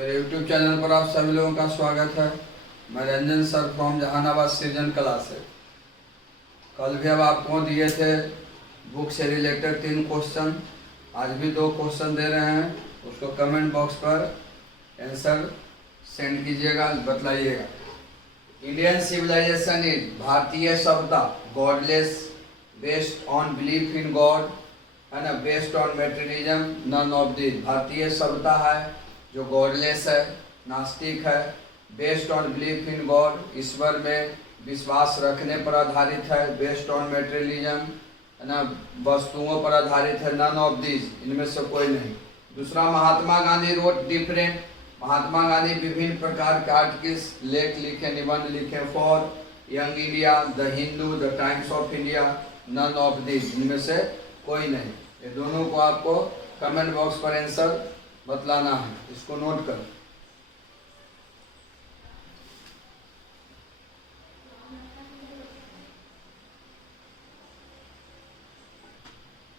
मेरे YouTube channel पर आप सभी लोगों का स्वागत है। मैं रंजन सर फ्रॉम जहानाबाद सृजन कला से। कल भी अब आपको दिए थे बुक से रिलेटेड 3 क्वेश्चन, आज भी 2 क्वेश्चन दे रहे हैं। उसको कमेंट बॉक्स पर आंसर सेंड कीजिएगा, बतलाइएगा। इंडियन सिविलाइजेशन इज भारतीय सभ्यता godless, based on belief in god, है ना, based on materialism, none of this. भारतीय सभ्यता है जो गॉडलेस है, नास्तिक है, based on belief in god, ईश्वर में विश्वास रखने पर आधारित है, बेस्ड ऑन मेटेरियलिज्म, है ना, वस्तुओं पर आधारित है, नन ऑफ दिस, इनमें से कोई नहीं। दूसरा, महात्मा गांधी रोट डिफरेंट, महात्मा गांधी विभिन्न प्रकार के आर्टिकल्स, लेख लिखे, निबंध लिखे for young India, the Hindu, the Times of India, none of this, इनमें से कोई नहीं। ये दोनों को आपको कमेंट बॉक्स पर आंसर बतलाना है, इसको नोट कर।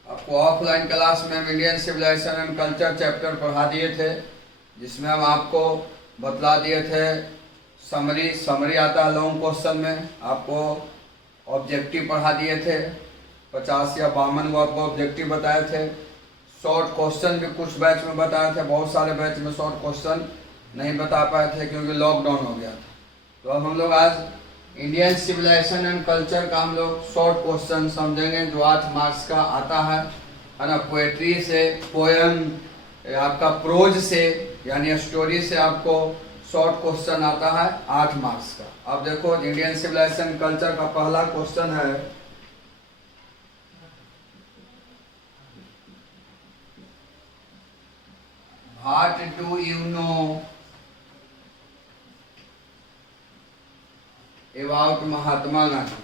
आपको ऑफलाइन क्लास में Indian civilization and culture chapter पढ़ा दिए थे, जिसमें हम आपको बतला दिए थे समरी आता है लॉन्ग क्वेश्चन में। आपको ऑब्जेक्टिव पढ़ा दिए थे, 50 या 52 को आपको ऑब्जेक्टिव बताए थे। शॉर्ट क्वेश्चन भी कुछ बैच में बताए थे, बहुत सारे बैच में शॉर्ट क्वेश्चन नहीं बता पाए थे क्योंकि लॉकडाउन हो गया था। तो अब हम लोग आज इंडियन सिविलाइजेशन एंड कल्चर का हम लोग शॉर्ट क्वेश्चन समझेंगे, जो 8 मार्क्स का आता है ना। पोएट्री से, पोएम, आपका प्रोज से यानी स्टोरी से आपको शॉर्ट क्वेश्चन आता है 8 मार्क्स का। अब देखो, इंडियन सिविलाइजेशन कल्चर का पहला क्वेश्चन है, What do you know about Mahatma Gandhi?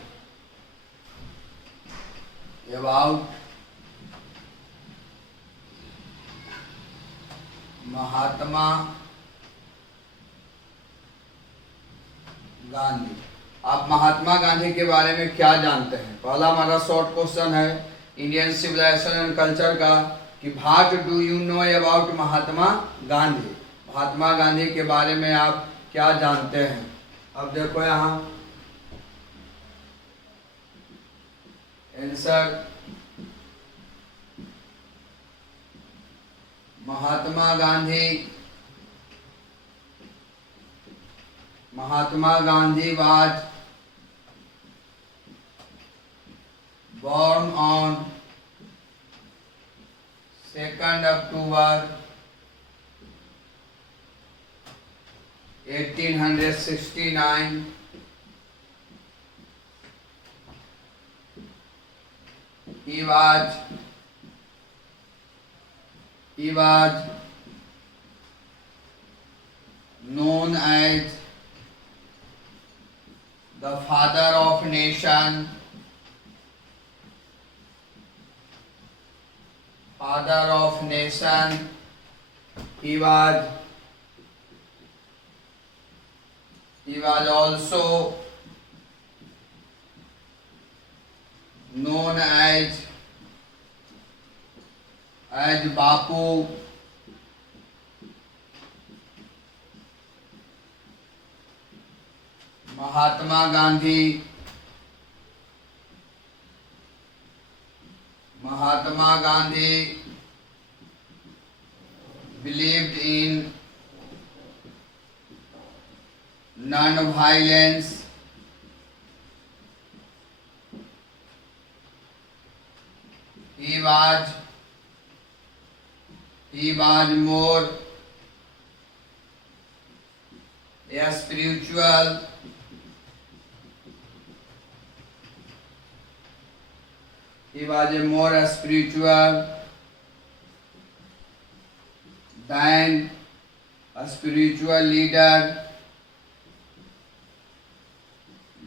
About महात्मा गांधी। आप महात्मा गांधी के बारे में क्या जानते हैं? पहला हमारा शॉर्ट क्वेश्चन है इंडियन सिविलाइजेशन एंड कल्चर का कि what do you know about Mahatma Gandhi? Mahatma Gandhi के बारे में आप क्या जानते हैं? अब देखो यहाँ answer, Mahatma Gandhi was born on 2nd October 1869 he was known as the father of nation, he was also known as Bapu. Mahatma Gandhi believed in non-violence. He was more spiritual. He was a more spiritual than a spiritual leader,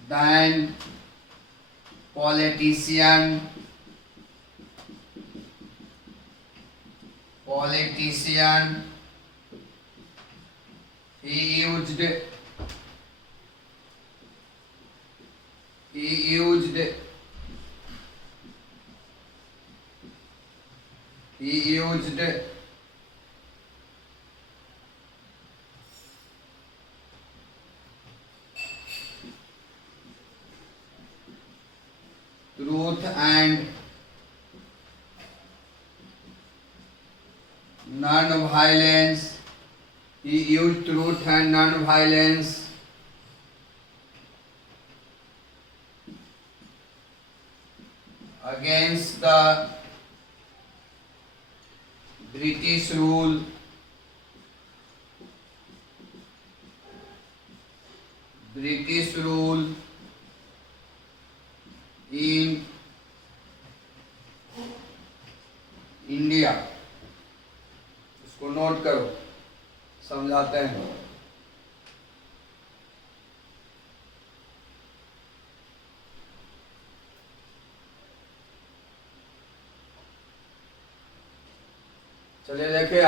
than politician. He used and non-violence. He used truth and non-violence against the British rule. British rule in India. इसको note करो, समझाते हैं। चलिए देखिए,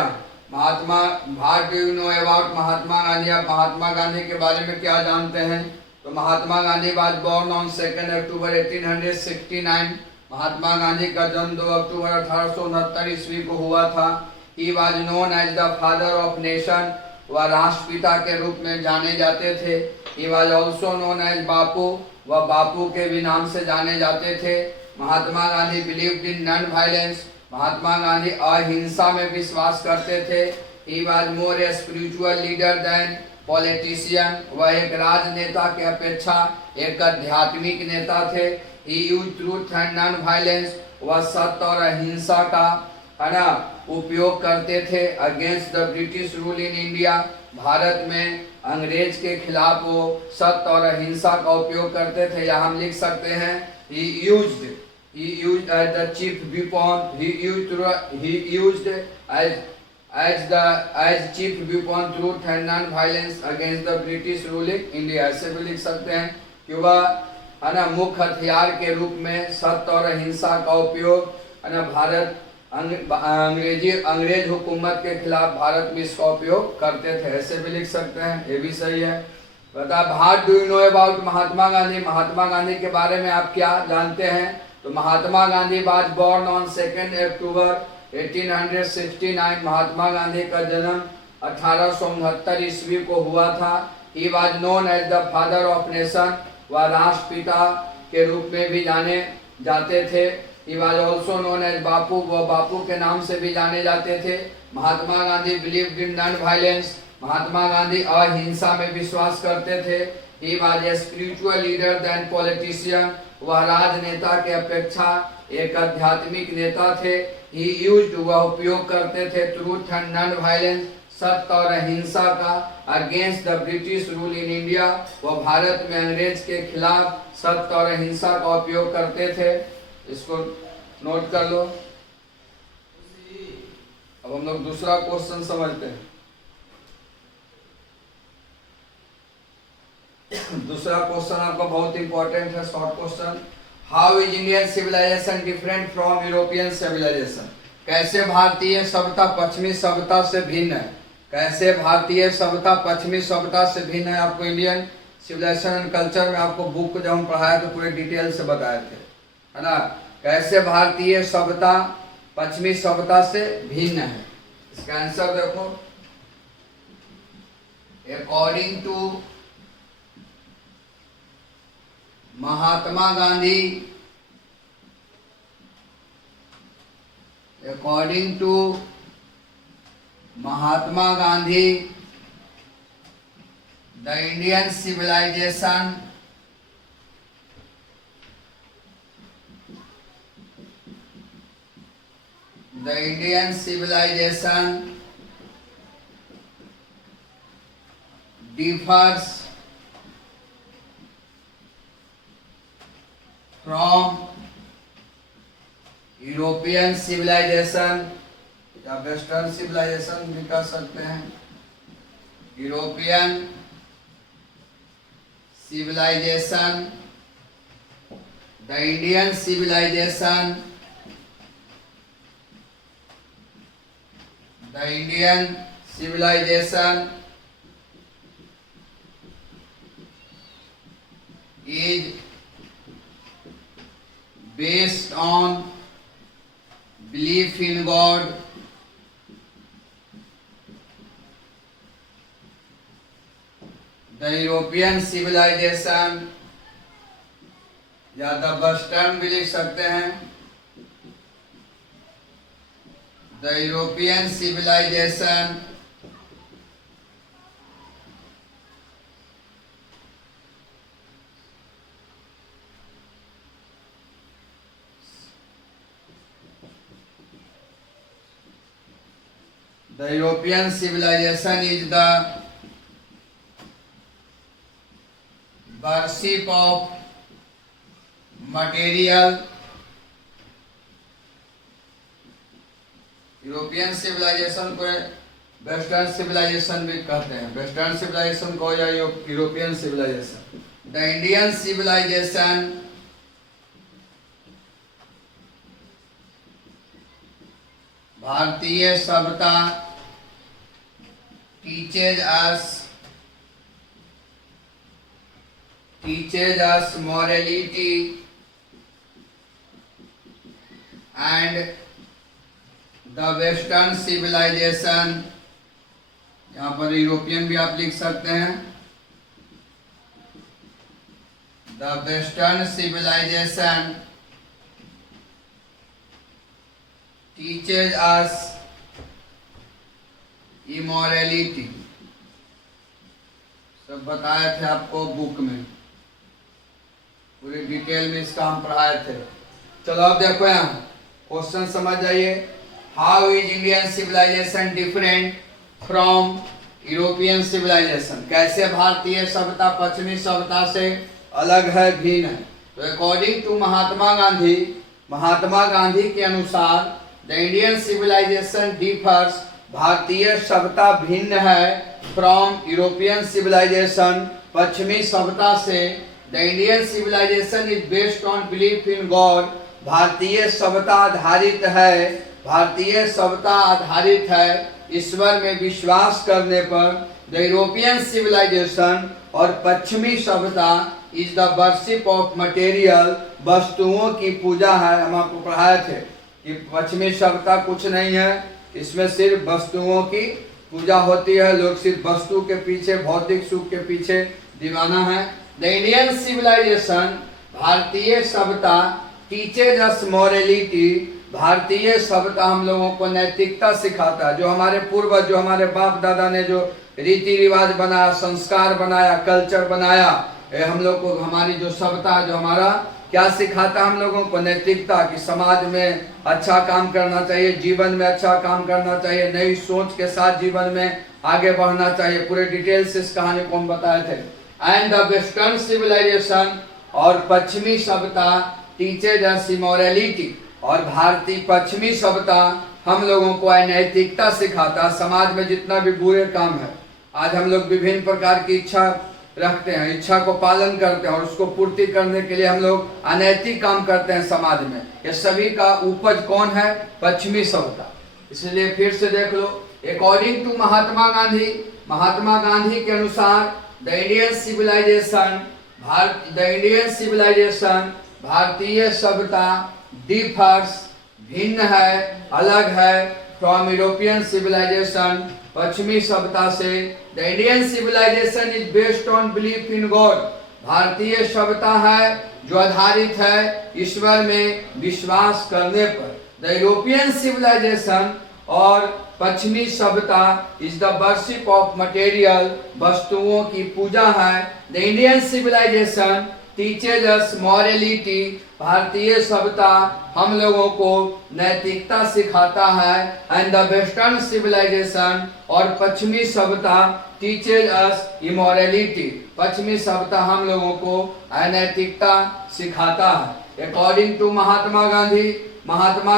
Mahatma, what do you know about Mahatma Gandhi? आप महात्मा गांधी के बारे में क्या जानते हैं? तो Mahatma Gandhi was born on 2 अक्टूबर 1869। महात्मा गांधी का जन्म 2 अक्टूबर 1869 ईस्वी को हुआ था। He was known as the father of nation. वह राष्ट्रपिता के रूप में जाने जाते थे। He was also known as Bapu. वह बापू के भी नाम से जाने जाते थे। Mahatma Gandhi believed in non violence. Mahatma Gandhi अहिंसा में विश्वास करते थे। He was more A spiritual leader then politician. वह एक राजनेता के अपेक्षा एक आध्यात्मिक नेता थे। He used truth and non violence. वह सत्य और अहिंसा का उपयोग करते थे against the British rule in India. Bharat में अंग्रेज के खिलाफ वो सत्य और अहिंसा का उपयोग करते थे। या हम लिख सकते हैं he used as the chief weapon. He used as chief weapon truth and non-violence against the British rule in India। ऐसे भी लिख सकते हैं कि वह मुख्य हथियार के रूप में सत्य और अहिंसा का उपयोग भारत अंग्रेज हुकूमत के खिलाफ भारत में इसका उपयोग करते थे। ऐसे भी लिख सकते हैं, ये भी सही है। बता, what do you know about Mahatma Gandhi? Mahatma Gandhi के बारे में आप क्या जानते हैं? तो Mahatma Gandhi was born on 2 अक्टूबर 1869। महात्मा गांधी का जन्म 1869 ईस्वी को हुआ था। He was known as the father of nation. वह राष्ट्रपिता के रूप में भी जाने जाते थे। He was also known as Bapu. वह बापू के नाम से भी जाने जाते थे। Mahatma Gandhi believed in non violence. Mahatma Gandhi अहिंसा में विश्वास करते थे। He was a spiritual leader then politician. वह राजनेता के अपेक्षा एक आध्यात्मिक नेता थे। ही यूज्ड, वह उपयोग करते थे ट्रूथ एंड नॉन वायलेंस, सत्य और अहिंसा का against the British rule in India. वह भारत में अंग्रेज के खिलाफ सत्य और अहिंसा का उपयोग करते थे। इसको नोट कर लो। अब हम लोग दूसरा क्वेश्चन समझते हैं। दूसरा क्वेश्चन आपका बहुत इंपॉर्टेंट है, short question. How is Indian civilization different from European civilization? कैसे भारतीय सभ्यता पश्चिमी सभ्यता से भिन्न है? कैसे भारतीय सभ्यता पश्चिमी सभ्यता से भिन्न है? आपको इंडियन सिविलाइजेशन एंड कल्चर में आपको बुक को जब हम पढ़ाए तो पूरे डिटेल से बताए थे, है ना? कैसे भारतीय सभ्यता पश्चिमी सभ्यता से भिन्न है? इसका आंसर देखो, according to Mahatma Gandhi, according to Mahatma Gandhi the Indian civilization differs from European civilization या वेस्टर्न सिविलाइजेशन भी कह सकते हैं। European civilization, the Indian civilization, the Indian civilization is based on belief in God, the European civilization या the western भी लिख सकते हैं। The European civilization is the worship of material। European civilization को वेस्टर्न सिविलाइजेशन भी कहते हैं। Western civilization को या European civilization. The Indian civilization भारतीय सभ्यता teaches us morality and the western civilization, यहाँ पर यूरोपियन भी आप लिख सकते हैं। the western civilization teaches us immorality. सब बताए थे आपको बुक में, पूरी डिटेल में इसका हम पढ़ाए थे। चलो अब देखो यहाँ क्वेश्चन समझ जाइए। How is Indian civilization different from European civilization? कैसे भारतीय सभ्यता पश्चिमी सभ्यता से अलग है, भिन्न है? तो अकॉर्डिंग टू महात्मा गांधी के अनुसार द इंडियन सिविलाइजेशन डिफर्स, भारतीय सभ्यता भिन्न है फ्रॉम यूरोपियन सिविलाइजेशन, पश्चिमी सभ्यता से। The Indian civilization is based on belief in God, भारतीय सभ्यता आधारित है ईश्वर में विश्वास करने पर। द यूरोपियन सिविलाइजेशन और पश्चिमी सभ्यता is the worship of material, वस्तुओं की पूजा है। हम आपको पढ़ाए थे कि पश्चिमी सभ्यता कुछ नहीं है, इसमें सिर्फ वस्तुओं की पूजा होती है। लोग सिर्फ वस्तु के पीछे, भौतिक सुख के पीछे दीवाना है। द इंडियन सिविलाइजेशन, भारतीय सभ्यता टीचेज अस मॉरलिटी, भारतीय सभ्यता हम लोगों को नैतिकता सिखाता है। जो हमारे पूर्वज, जो हमारे बाप दादा ने जो रीति रिवाज बनाया, संस्कार बनाया, कल्चर बनाया, हम लोग को हमारी जो सभ्यता, जो हमारा क्या सिखाता हम लोगों को? नैतिकता, कि समाज में अच्छा काम करना चाहिए, जीवन में अच्छा काम करना चाहिए, नई सोच के साथ जीवन में आगे बढ़ना चाहिए। पूरे डिटेल से इस कहानी को हम बताए थे। एंड द वेस्टर्न सिविलाइजेशन, और पश्चिमी सभ्यता टीचेज अस इमोरलिटी, और भारतीय पश्चिमी सभ्यता हम लोगों को अनैतिकता सिखाता। समाज में जितना भी बुरे काम है, आज हम लोग विभिन्न प्रकार की इच्छा रखते हैं, इच्छा को पालन करते हैं और उसको पूर्ति करने के लिए हम लोग अनैतिक काम करते हैं समाज में। ये सभी का उपज कौन है? पश्चिमी सभ्यता। इसलिए फिर से देख लो, अकॉर्डिंग टू महात्मा गांधी के अनुसार द इंडियन सिविलाइजेशन भारतीय सभ्यता डिफर्स, भिन्न है, अलग है, फ्रॉम यूरोपियन सिविलाइजेशन, पश्चिमी सभ्यता से। The Indian civilization is based on belief in God, भारतीय सभ्यता है जो आधारित है ईश्वर में विश्वास करने पर। द यूरोपियन सिविलाइजेशन और पश्चिमी सभ्यता is the worship of material, वस्तुओं की पूजा है। The Indian civilization teaches us morality, भारतीय सभ्यता हम लोगों को नैतिकता सिखाता है। एंड द वेस्टर्न सिविलाइजेशन, और पश्चिमी सभ्यता टीचेज अस इमोरलिटी, पश्चिमी सभ्यता हम लोगों को अनैतिकता सिखाता है। अकॉर्डिंग टू महात्मा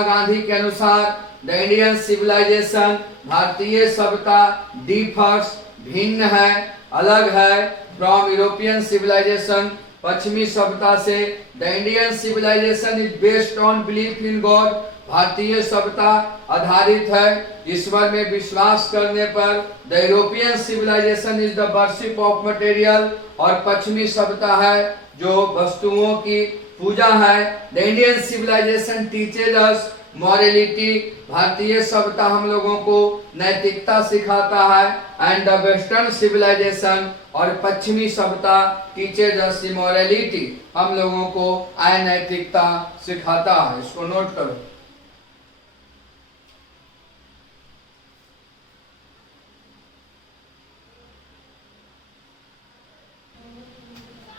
गांधी के अनुसार द इंडियन सिविलाइजेशन, भारतीय सभ्यता डिफर्स, भिन्न है, अलग है, फ्रॉम यूरोपियन सिविलाइजेशन, पश्चिमी सभ्यता से। The Indian civilization is based on belief in God, भारतीय सभ्यता आधारित है ईश्वर में विश्वास करने पर। The European civilization is the worship of material, और पश्चिमी सभ्यता है जो वस्तुओं की पूजा है। The Indian civilization teaches us morality, भारतीय सभ्यता हम लोगों को नैतिकता सिखाता है। एंड द वेस्टर्न सिविलाइजेशन, और पश्चिमी सभ्यता टीचेज अस इमोरलिटी, हम लोगों को अनैतिकता सिखाता है। इसको नोट करो।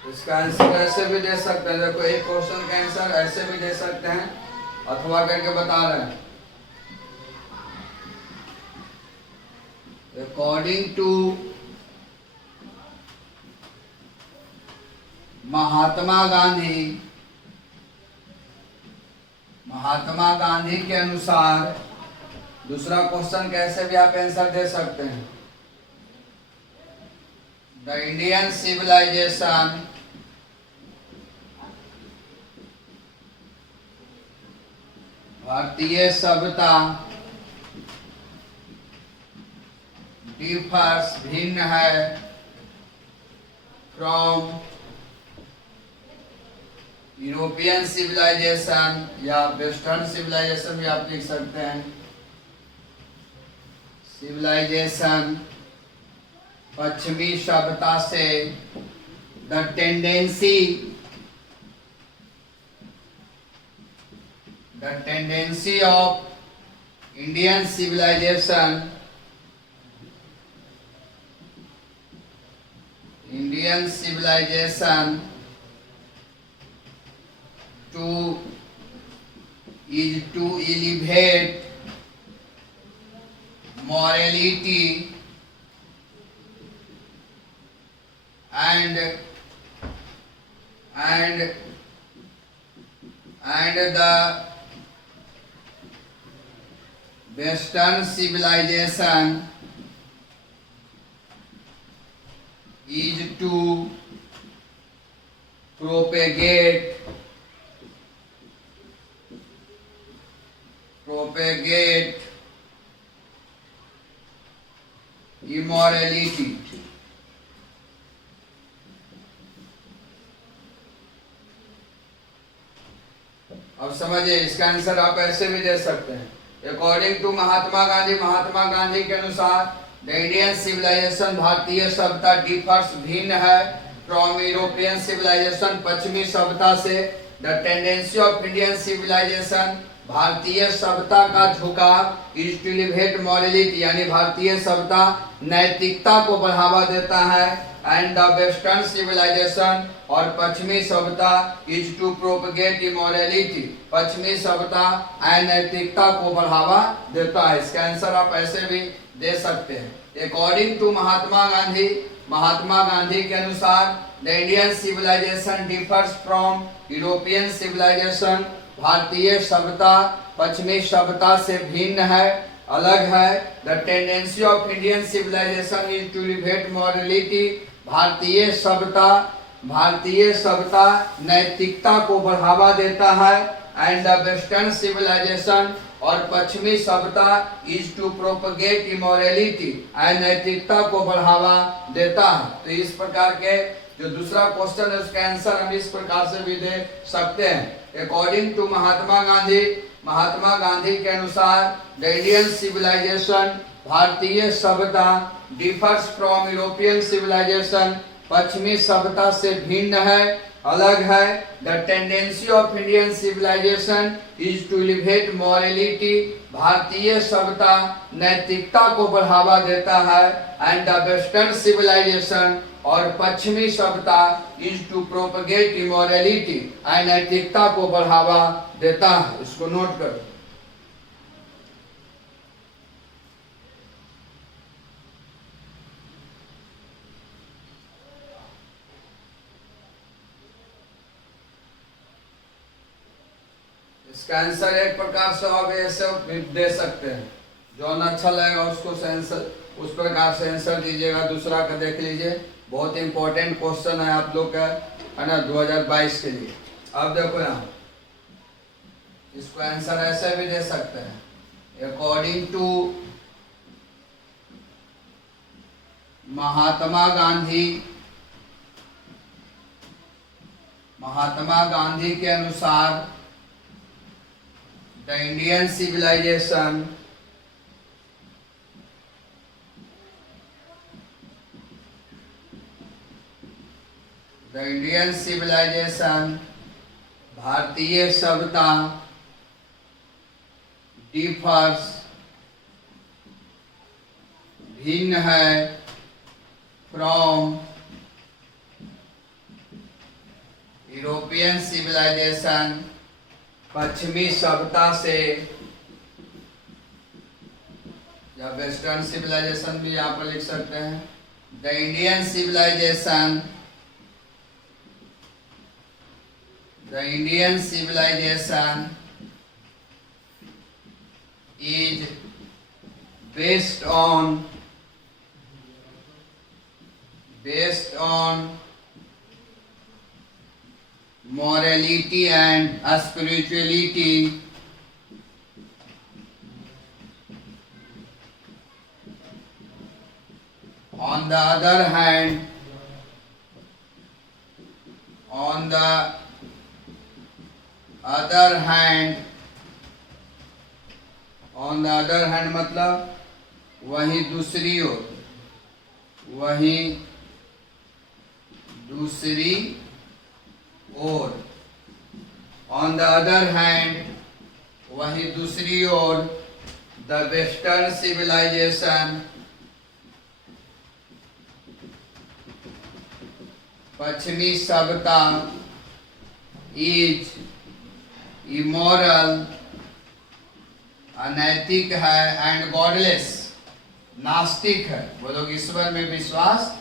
इसका आंसर ऐसे भी दे सकते हैं, देखो एक क्वेश्चन का आंसर ऐसे भी दे सकते हैं अथवा करके बता रहे हैं। अकॉर्डिंग टू महात्मा गांधी के अनुसार, दूसरा क्वेश्चन कैसे भी आप आंसर दे सकते हैं। द इंडियन सिविलाइजेशन भारतीय सभ्यता डिफर्स, भिन्न है, फ्रॉम यूरोपियन सिविलाइजेशन, या वेस्टर्न सिविलाइजेशन भी आप लिख सकते हैं। सिविलाइजेशन पश्चिमी सभ्यता से, the tendency of Indian civilization to elevate morality and the Western civilization is to propagate immorality। अब समझिए, इसका आंसर आप ऐसे भी दे सकते हैं। अकॉर्डिंग टू महात्मा गांधी के अनुसार द इंडियन सिविलाइजेशन, भारतीय सभ्यता डिफर्स, भिन्न है, फ्रॉम यूरोपियन सिविलाइजेशन, पश्चिमी सभ्यता से। The tendency of Indian civilization, भारतीय सभ्यता का झुकाव, इज टू एलिवेट मॉरलिटी, यानी भारतीय सभ्यता नैतिकता को बढ़ावा देता है। एंड द वेस्टर्न सिविलाइजेशन, और पश्चिमी सभ्यता इज टू प्रोपगेट इमोरलिटी, पश्चिमी सभ्यता अनैतिकता को बढ़ावा देता है। इसका आंसर आप ऐसे भी दे सकते हैं। अकॉर्डिंग टू महात्मा गांधी के अनुसार the Indian civilization differs from European civilization, भारतीय सभ्यता पश्चिमी सभ्यता से भिन्न है, अलग है। The tendency of Indian civilization is to elevate morality, भारतीय सभ्यता नैतिकता को बढ़ावा देता है। एंड द वेस्टर्न सिविलाइजेशन, और पश्चिमी सभ्यता इज टू प्रोपगेट इमोरलिटी, अनैतिकता को बढ़ावा देता है। तो इस प्रकार के जो दूसरा क्वेश्चन है उसका आंसर हम इस प्रकार से भी दे सकते हैं। अकॉर्डिंग टू महात्मा गांधी के अनुसार द इंडियन सिविलाइजेशन, भारतीय सभ्यता डिफर्स फ्रॉम यूरोपियन सिविलाइजेशन, पश्चिमी सभ्यता से भिन्न है, अलग है। The tendency of Indian civilization is to elevate morality, भारतीय सभ्यता नैतिकता को बढ़ावा देता है। एंड द वेस्टर्न सिविलाइजेशन, और पश्चिमी सभ्यता इज टू प्रोपगेट इमोरलिटी, अनैतिकता को बढ़ावा देता है। इसको नोट करो। इसका आंसर एक प्रकार से आप ऐसे दे सकते हैं, जो अच्छा लगेगा उसको उस प्रकार से आंसर दीजिएगा। दूसरा का देख लीजिए, बहुत इंपॉर्टेंट क्वेश्चन है आप लोग का, है ना, 2022 के लिए। अब देखो यहाँ, इसको आंसर ऐसे भी दे सकते हैं। अकॉर्डिंग टू महात्मा गांधी के अनुसार द इंडियन सिविलाइजेशन भारतीय सभ्यता डिफर्स भिन्न है फ्रॉम यूरोपियन सिविलाइजेशन पश्चिमी सभ्यता से, या वेस्टर्न सिविलाइजेशन भी यहाँ पर लिख सकते हैं। The Indian civilization is based on morality and spirituality, on the other hand मतलब वहीं दूसरी ओर द वेस्टर्न सिविलाइजेशन पश्चिमी सभ्यता इज इमोरल अनैतिक है एंड गॉडलेस नास्तिक है, वो लोग ईश्वर में विश्वास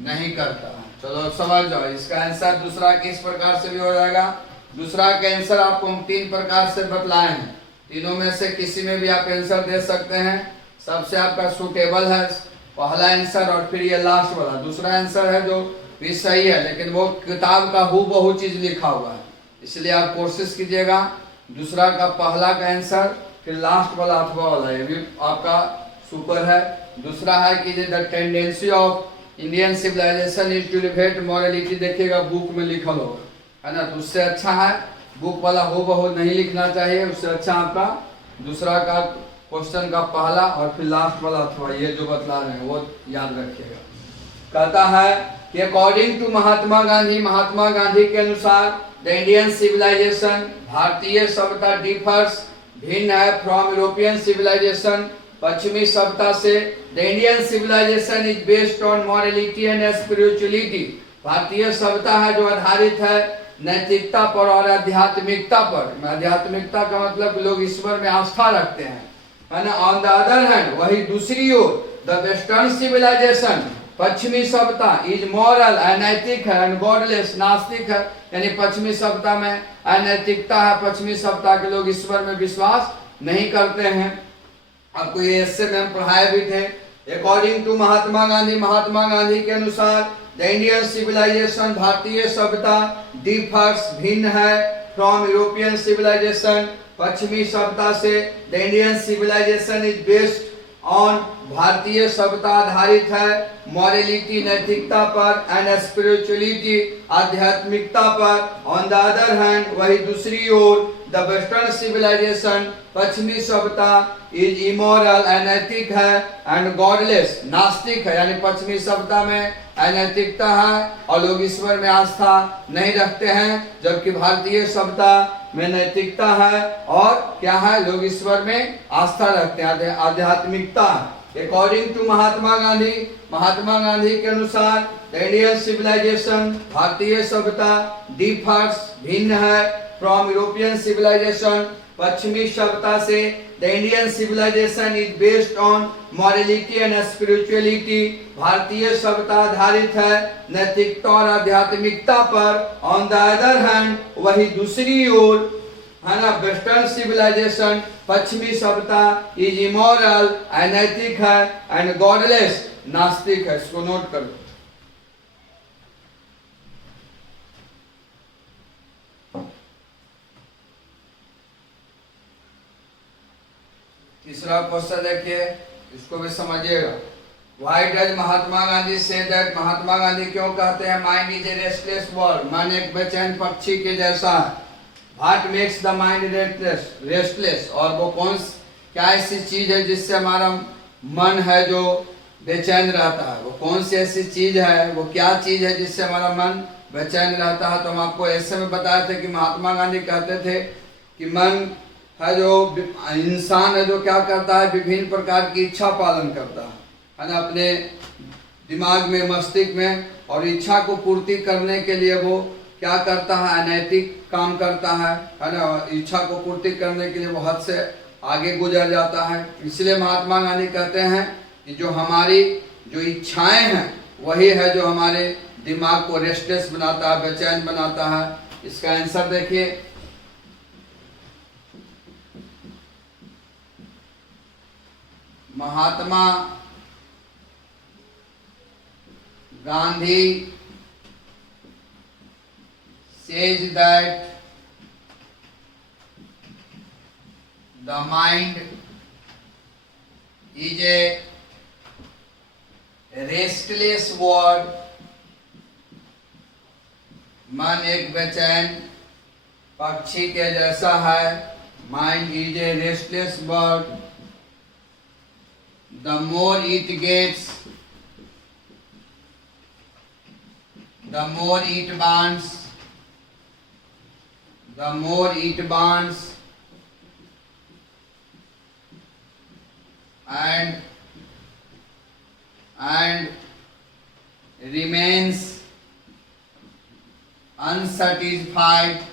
नहीं करता। चलो समझ जाओ, इसका आंसर दूसरा किस प्रकार से भी हो जाएगा। दूसरा का आंसर आपको हम 3 प्रकार से बतलाए हैं, तीनों में से किसी में भी आप आंसर दे सकते हैं। सबसे आपका सुटेबल है पहला आंसर और फिर ये लास्ट वाला दूसरा आंसर है जो भी सही है, लेकिन वो किताब का हूबहू चीज लिखा हुआ है, इसलिए आप कोशिश कीजिएगा दूसरा का पहला का आंसर फिर लास्ट वाला अथवा वाला, ये भी आपका सुपर है। दूसरा है कि the tendency of Indian civilization is to elevate morality, देखिएगा बुक में लिखल होगा, है ना। तो उससे अच्छा है बुक वाला हूबहू नहीं लिखना चाहिए, उससे अच्छा आपका दूसरा का क्वेश्चन का पहला और फिर लास्ट वाला अथवा ये जो बतला रहे हैं वो याद रखिएगा। कहता है कि अकॉर्डिंग टू महात्मा गांधी के अनुसार द इंडियन सिविलाइजेशन भारतीय सभ्यता डिफर्स भिन्न है फ्रॉम यूरोपियन सिविलाइजेशन पश्चिमी सभ्यता से। The Indian civilization is based on morality and spirituality, भारतीय सभ्यता है जो आधारित है नैतिकता पर और आध्यात्मिकता पर। आध्यात्मिकता का मतलब लोग ईश्वर में आस्था रखते हैं, है ना। ऑन द अदर हैंड वही दूसरी ओर द वेस्टर्न सिविलाइजेशन पश्चिमी सभ्यता इज मॉरल अनैतिक है एंड गॉडलेस नास्तिक है, यानी पश्चिमी सभ्यता में अनैतिकता है, पश्चिमी सभ्यता के लोग ईश्वर में विश्वास नहीं करते हैं। आपको ये इससे में हम पढ़ाए भी थे। अकॉर्डिंग टू महात्मा गांधी के अनुसार द इंडियन सिविलाइजेशन भारतीय सभ्यता डिफर्स भिन्न है फ्रॉम यूरोपियन सिविलाइजेशन पश्चिमी सभ्यता से। The Indian civilization is based on भारतीय सभ्यता आधारित है मॉरलिटी नैतिकता पर एंड स्पिरिचुअलिटी आध्यात्मिकता पर। ऑन द अदर हैंड वही दूसरी ओर द वेस्टर्न सिविलाइजेशन पश्चिमी सभ्यता इज इमोरल अनैतिक है एंड गॉडलेस नास्तिक है, यानी पश्चिमी सभ्यता में अनैतिकता है और लोग ईश्वर में आस्था नहीं रखते हैं, जबकि भारतीय सभ्यता में नैतिकता है और क्या है लोग ईश्वर में आस्था रखते हैं, आध्यात्मिकता। अकॉर्डिंग टू महात्मा गांधी के अनुसार द इंडियन सिविलाइजेशन भारतीय सभ्यता डिफर्स भिन्न है फ्रॉम यूरोपियन सिविलाइजेशन पश्चिमी सभ्यता से। The Indian civilization is based on morality and spirituality भारतीय सभ्यता आधारित है नैतिकता और आध्यात्मिकता पर। ऑन द अदर हैंड वही दूसरी ओर, है ना, वेस्टर्न सिविलाइजेशन पश्चिमी सभ्यता इज इमोरल अनैतिक है एंड गॉडलेस नास्तिक है। इसको नोट करो। तीसरा क्वेश्चन देखिए, इसको भी समझिएगा। Why does Mahatma Gandhi say that, Mahatma Gandhi क्यों कहते हैं mind is a restless bird, मन एक बेचैन पक्षी के जैसा है। What makes the mind restless, और वो क्या ऐसी चीज है जिससे हमारा मन है जो बेचैन रहता है, वो कौन सी ऐसी चीज है, वो क्या चीज है जिससे हमारा मन बेचैन रहता है। तो हम आपको ऐसे में बताए थे कि महात्मा गांधी कहते थे कि मन है जो इंसान है जो क्या करता है, विभिन्न प्रकार की इच्छा पालन करता है ना, अपने दिमाग में, मस्तिष्क में, और इच्छा को पूर्ति करने के लिए वो क्या करता है, अनैतिक काम करता है ना, इच्छा को पूर्ति करने के लिए वो हद से आगे गुजर जाता है। इसलिए महात्मा गांधी कहते हैं कि जो हमारी जो इच्छाएं हैं वही है जो हमारे दिमाग को रेस्टलेस बनाता है, बेचैन बनाता है। इसका आंसर देखिए, Mahatma Gandhi says that the mind is a restless word, मन एक बेचैन पक्षी के जैसा है, mind is a restless bird, the more it gets the more it burns, the more it burns, and remains unsatisfied.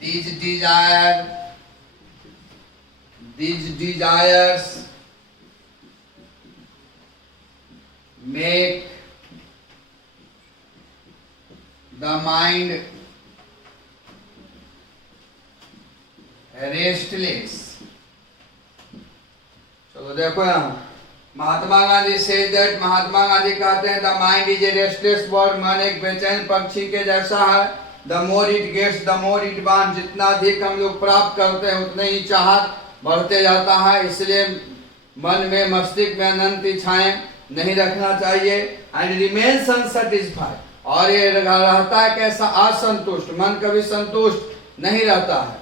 These desires make the mind restless. चलो देखो यहाँ महात्मा गांधी सेज दैट, महात्मा गांधी कहते हैं the mind is a restless bird, मन एक बेचैन पक्षी के जैसा है, the more it gets the more it wants, जितना अधिक हम लोग प्राप्त करते हैं उतने ही चाहत बढ़ते जाता है। इसलिए मन में, मस्तिष्क में अनंत इच्छाएं नहीं रखना चाहिए। एंड रिमेन्स अनसैटिस्फाइड, और ये रहता है कैसा, असंतुष्ट, मन कभी संतुष्ट नहीं रहता है।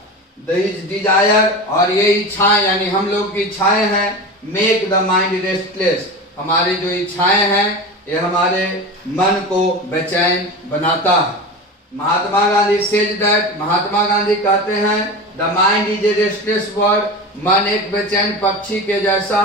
डिजायर, और ये इच्छाएं यानी हम लोग की इच्छाएं हैं, मेक द माइंड रेस्टलेस, हमारी जो इच्छाएं हैं ये हमारे मन को बेचैन बनाता है। महात्मा गांधी सेज दैट, महात्मा गांधी कहते हैं the mind is a restless bird, मन एक बेचैन पक्षी के जैसा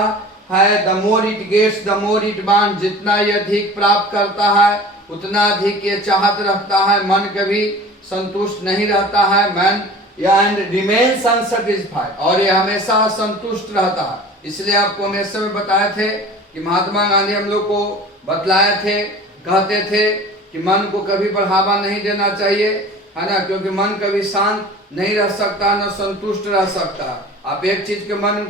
है, the more it gets the more it wants, जितना ये अधिक प्राप्त करता है उतना अधिक ये चाहत रखता है, मन कभी संतुष्ट नहीं रहता है, मन एंड रिमेन्स अनसैटिस्फाइड, और ये हमेशा असंतुष्ट रहता है। इसलिए आपको हमेशा में बताए थे कि महात्मा गांधी हम लोग को बतलाए थे, कहते थे कि मन को कभी बढ़ावा नहीं देना चाहिए, है ना, क्योंकि मन कभी शांत नहीं रह सकता, न संतुष्ट रह सकता। आप एक चीज के मन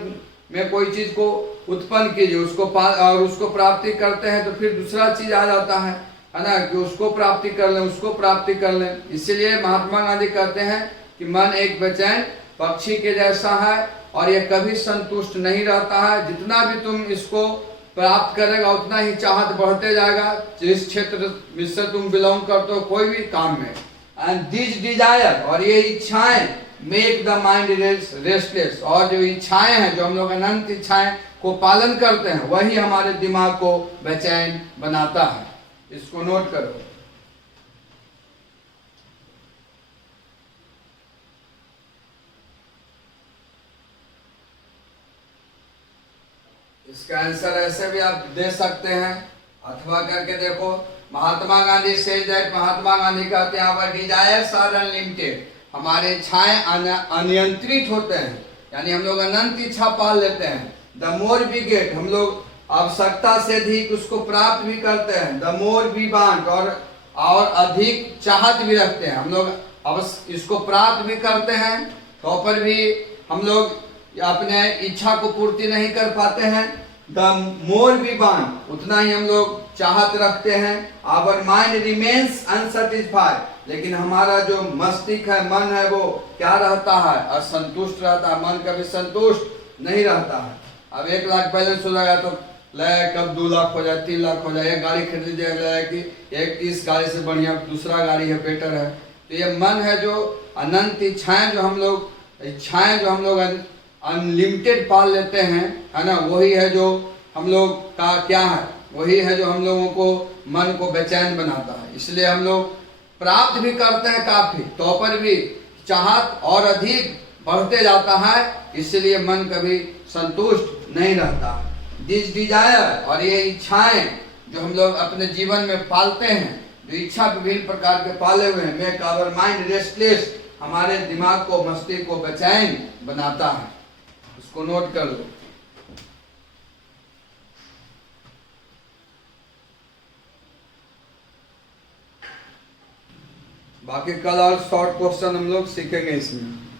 में कोई चीज को उत्पन्न कीजिए, और उसको प्राप्ति करते हैं तो फिर दूसरा चीज आ जाता है ना, कि उसको प्राप्ति कर लें, उसको प्राप्ति कर लें। इसीलिए महात्मा गांधी कहते हैं कि मन एक बेचैन पक्षी के जैसा है और ये कभी संतुष्ट नहीं रहता है, जितना भी तुम इसको प्राप्त करेगा उतना ही चाहत बढ़ते जाएगा, जिस क्षेत्र से तुम बिलोंग करते हो, कोई भी काम में। एंड दिस डिजायर, और ये इच्छाएं, मेक द माइंड रेस्टलेस, और जो इच्छाएं हैं, जो हम लोग अनंत इच्छाएं को पालन करते हैं, वही हमारे दिमाग को बेचैन बनाता है। इसको नोट करो। इसका आंसर ऐसे भी आप दे सकते हैं, अथवा करके देखो। महात्मा गांधी सेज दैट, महात्मा गांधी कहते हैं आवर डिजायर्स आर अनलिमिटेड, हमारे इच्छाएं अनियंत्रित होते हैं, यानी हम लोग अनंत इच्छा पाल लेते हैं। द मोर वी गेट, हम लोग आवश्यकता से अधिक उसको प्राप्त भी करते हैं। द मोर वी वांट, और अधिक चाहत भी रखते हैं, हम लोग अब इसको प्राप्त भी करते हैं तो पर भी हम लोग अपने इच्छा को पूर्ति नहीं कर पाते हैं। द मोर वी वांट, उतना ही हम लोग चाहत रखते हैं। आवर माइंड रिमेन्स अनसेटिस्फाइड, लेकिन हमारा जो मस्तिष्क है, मन है, वो क्या रहता है, असंतुष्ट रहता है, मन कभी संतुष्ट नहीं रहता है। अब 1 लाख बैलेंस हो जाएगा तो लगा कब 2 लाख हो जाए, 3 लाख हो जाए, एक गाड़ी खरीद लीजिए, लगा कि एक इस गाड़ी से बढ़िया दूसरा गाड़ी है, बेटर है। तो ये मन है जो अनंत इच्छाएं जो हम लोग अनलिमिटेड पाल लेते हैं, है ना, वही है जो हम लोग का क्या है, वही है जो हम लोगों को मन को बेचैन बनाता है। इसलिए हम लोग प्राप्त भी करते हैं काफी, तो पर भी चाहत और अधिक बढ़ते जाता है, इसलिए मन कभी संतुष्ट नहीं रहता। दिस डिजायर, और ये इच्छाएं जो हम लोग अपने जीवन में पालते हैं, जो इच्छा विभिन्न प्रकार के पाले हुए हैं, मेक आवर माइंड रेस्टलेस, हमारे दिमाग को, मस्तिष्क को बेचैन बनाता है। उसको नोट कर लो। बाकी कल और शॉर्ट क्वेश्चन हम लोग सीखेंगे इसमें।